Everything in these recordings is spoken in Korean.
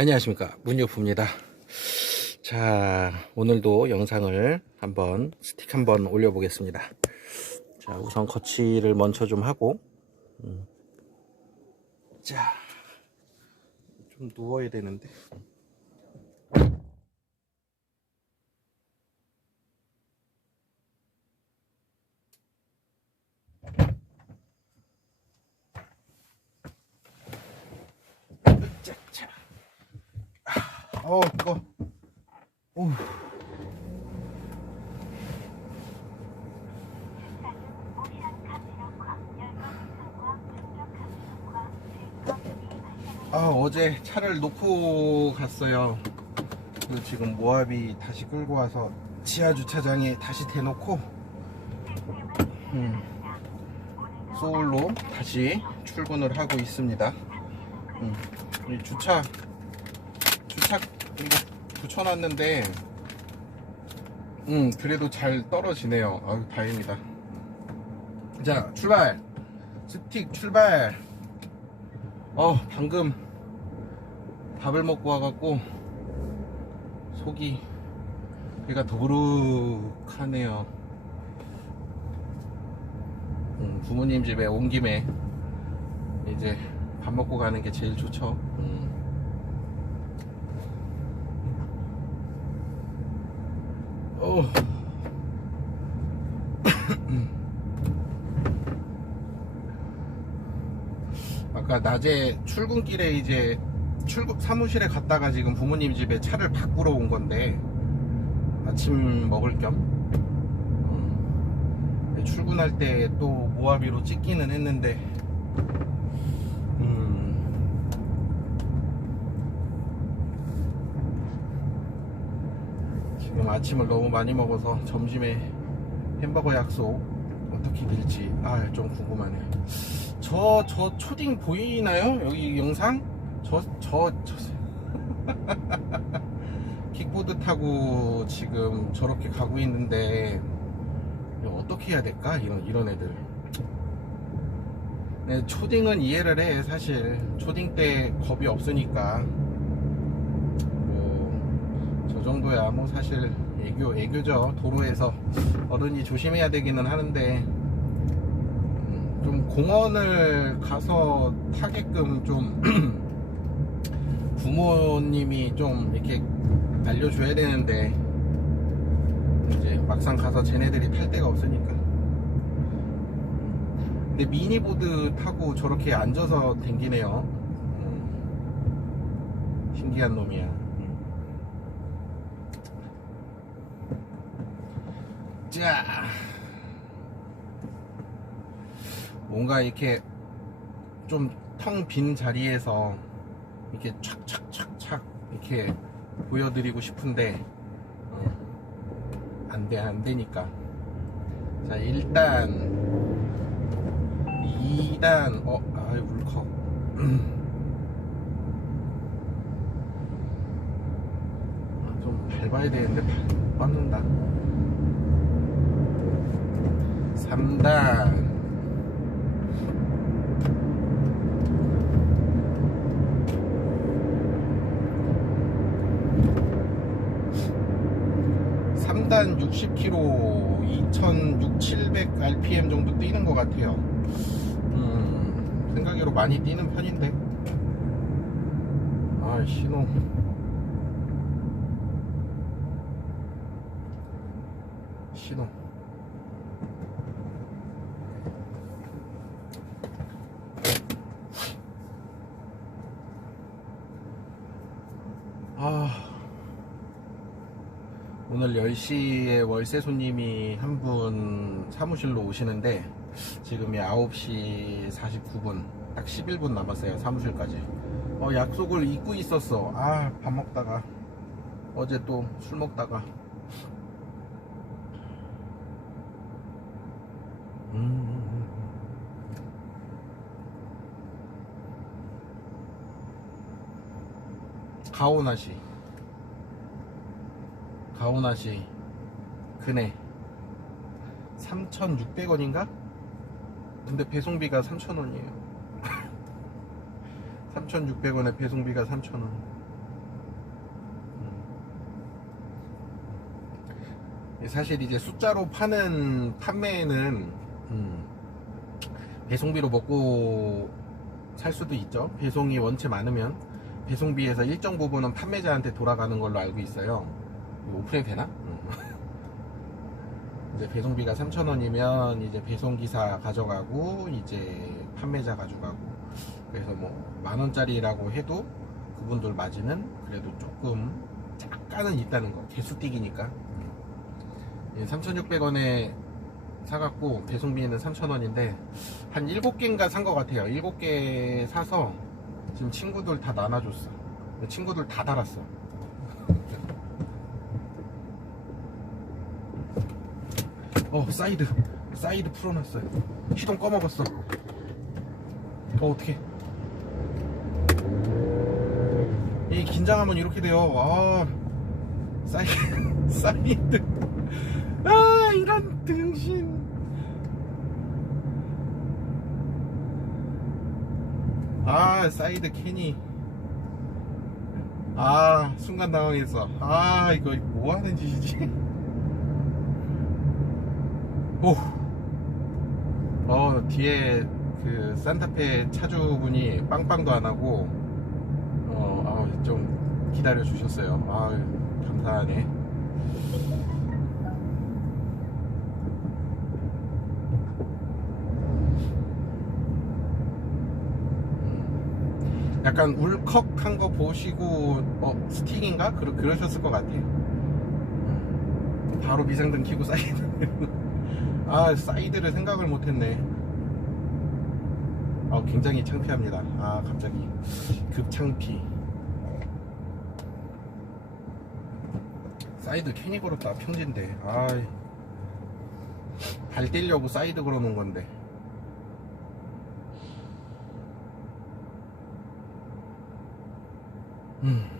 안녕하십니까. 문유프입니다. 자 오늘도 영상을 한번 스틱 한번 올려 보겠습니다. 자 우선 거치를 먼저 좀 하고 음. 자좀 누워야 되는데 어, 이거. 오. 아, 어제 차를 놓고 갔어요. 그리고 지금 모압이 다시 끌고 와서 지하 주차장에 다시 대놓고, 음, 소울로 다시 출근을 하고 있습니다. 음, 이 주차 주차 이거 붙여놨는데 음 그래도 잘 떨어지네요. 아유 다행이다. 자 출발! 스틱 출발! 어 방금 밥을 먹고 와갖고 속이 배가 더부룩하네요. 음, 부모님 집에 온 김에 이제 밥 먹고 가는 게 제일 좋죠. 음. 어. 아까 낮에 출근길에 이제 출근 사무실에 갔다가 지금 부모님 집에 차를 바꾸러 온 건데 아침 먹을 겸 음. 출근할 때 또 모하비로 찍기는 했는데 음. 지금 아침을 너무 많이 먹어서 점심에 햄버거 약속 어떻게 될지 아 좀 궁금하네요. 저 저 초딩 보이나요? 여기 영상? 저 저 저, 킥보드 타고 지금 저렇게 가고 있는데 어떻게 해야 될까? 이런 이런 애들. 네, 초딩은 이해를 해 사실 초딩 때 겁이 없으니까 뭐, 저 정도야 뭐 사실 애교 애교죠 도로에서 어른이 조심해야 되기는 하는데 음, 좀 공원을 가서 타게끔 좀 부모님이 좀 이렇게 알려줘야 되는데 이제 막상 가서 쟤네들이 탈 데가 없으니까 근데 미니보드 타고 저렇게 앉아서 댕기네요. 음, 신기한 놈이야. 음. 자, 뭔가 이렇게 좀 텅 빈 자리에서 이렇게 착착착착 이렇게 보여드리고 싶은데 어, 안 돼, 안 되니까. 자, 일단 2단 어 아이 울컥. 아, 좀 밟아야 되는데 밟- 밟는다. 3단 삼단 60km 2600, 700rpm 정도 뛰는 것 같아요. 음, 생각으로 많이 뛰는 편인데. 아, 신호. 신호. 아. 오늘 10시에 월세 손님이 한 분 사무실로 오시는데 지금이 9시 49분 딱 11분 남았어요 사무실까지. 어 약속을 잊고 있었어. 아 밥 먹다가 어제 또 술 먹다가. 음. 가오나시 가오나시 그네 3,600원인가? 근데 배송비가 3,000원이에요. 3,600원에 배송비가 3,000원. 음. 사실 이제 숫자로 파는 판매는 음, 배송비로 먹고 살 수도 있죠. 배송이 원체 많으면 배송비에서 일정 부분은 판매자한테 돌아가는 걸로 알고 있어요. 오프닝 되나? 음. 이제 배송비가 3,000원이면 이제 배송기사 가져가고 이제 판매자 가져가고 그래서 뭐 만원짜리라고 해도 그분들 마진은 그래도 조금 약간은 있다는 거. 개수 뛰기니까. 3,600원에 사갖고 배송비는 3,000원인데 한 7개인가 산 것 같아요. 7개 사서 지금 친구들 다 나눠줬어. 친구들 다 달았어 어 사이드. 사이드 풀어놨어요. 시동 꺼먹었어. 어 어떡해. 이 긴장하면 이렇게 돼요. 아 사이, 사이드. 아 이런 등신. 아 사이드 캐니. 아 순간 당황했어. 아 이거 뭐하는 짓이지 오. 어 뒤에 그 산타페 차주분이 빵빵도 안 하고 어좀 기다려 주셨어요 아 감사하네 음. 약간 울컥한 거 보시고 어 스틱인가 그러, 그러셨을 것 같아요 음. 바로 비상등 켜고 사이드 아 사이드를 생각을 못했네. 아 굉장히 창피합니다. 아 갑자기. 급창피. 사이드 괜히 걸었다 평지인데 아발 떼려고 사이드 걸어놓은 건데 음.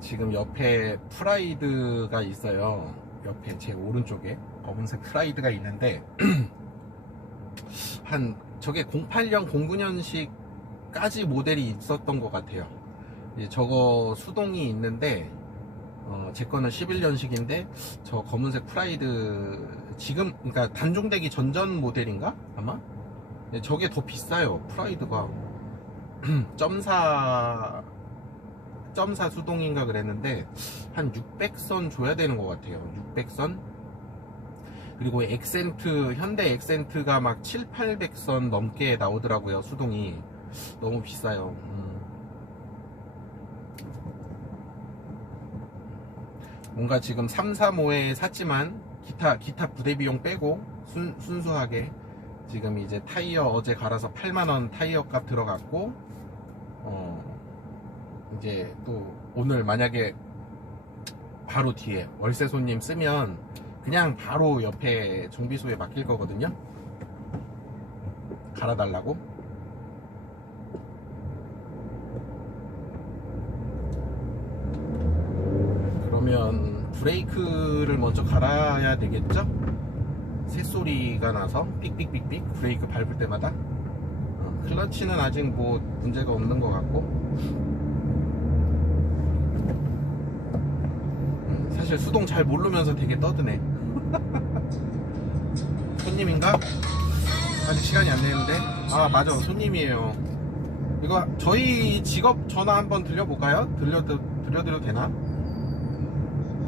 지금 옆에 프라이드가 있어요. 옆에 제 오른쪽에 검은색 프라이드가 있는데 한 저게 08년 09년식까지 모델이 있었던 것 같아요. 저거 수동이 있는데 어, 제 거는 11년식인데 저 검은색 프라이드 지금 그러니까 단종되기 전전 모델인가 아마 네, 저게 더 비싸요 프라이드가 점사 점사 수동인가 그랬는데 한 600선 줘야 되는 것 같아요. 600선. 그리고 엑센트 현대 엑센트가 막 7, 800선 넘게 나오더라고요 수동이. 너무 비싸요. 음. 뭔가 지금 3, 3호에 샀지만 기타 기타 부대 비용 빼고 순, 순수하게 지금 이제 타이어 어제 갈아서 8만원 타이어 값 들어갔고 어 이제 또 오늘 만약에 바로 뒤에 월세 손님 쓰면 그냥 바로 옆에 정비소에 맡길 거거든요. 갈아달라고. 그러면 브레이크를 먼저 갈아야 되겠죠? 새소리가 나서 삑삑삑삑 브레이크 밟을 때마다? 어, 클러치는 아직 뭐 문제가 없는 것 같고 음, 사실 수동 잘 모르면서 되게 떠드네 손님인가? 아직 시간이 안 되는데 아 맞아 손님이에요 이거 저희 직업 전화 한번 들려볼까요? 들려, 들려드려도 되나?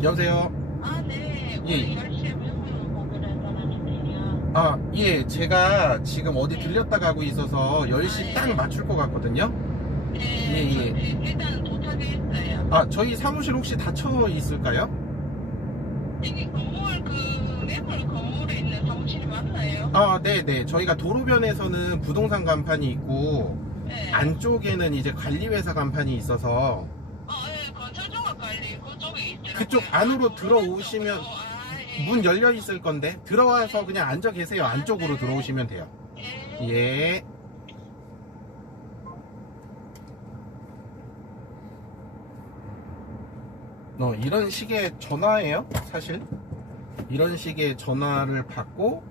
여보세요 아, 네. 예. 오늘 10시에 무슨 보기로 했다는데요. 아, 예, 제가 지금 어디 들렸다 가고 있어서 10시 딱 맞출 것 같거든요. 네. 예, 예. 네, 일단 도착했어요. 아, 저희 사무실 혹시 닫혀 있을까요? 여기 건물 그 매물 건물에 있는 사무실이 맞나요? 아, 네, 네. 저희가 도로변에서는 부동산 간판이 있고, 네. 안쪽에는 이제 관리회사 간판이 있어서, 아, 네. 건설종합관리 그쪽에 있더라고요. 그쪽 안으로 들어오시면 아, 예. 문 열려 있을 건데, 들어와서 그냥 앉아 계세요. 안쪽으로 들어오시면 돼요. 예. 예. 어, 이런 식의 전화예요, 사실. 이런 식의 전화를 받고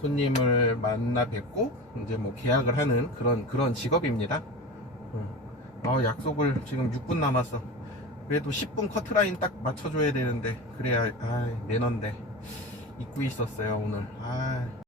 손님을 만나 뵙고 이제 뭐 계약을 하는 그런 그런 직업입니다. 어, 어, 약속을 지금 6분 남았어. 그래도 10분 커트라인 딱 맞춰줘야 되는데 그래야 아 매너인데 입고 있었어요 오늘 아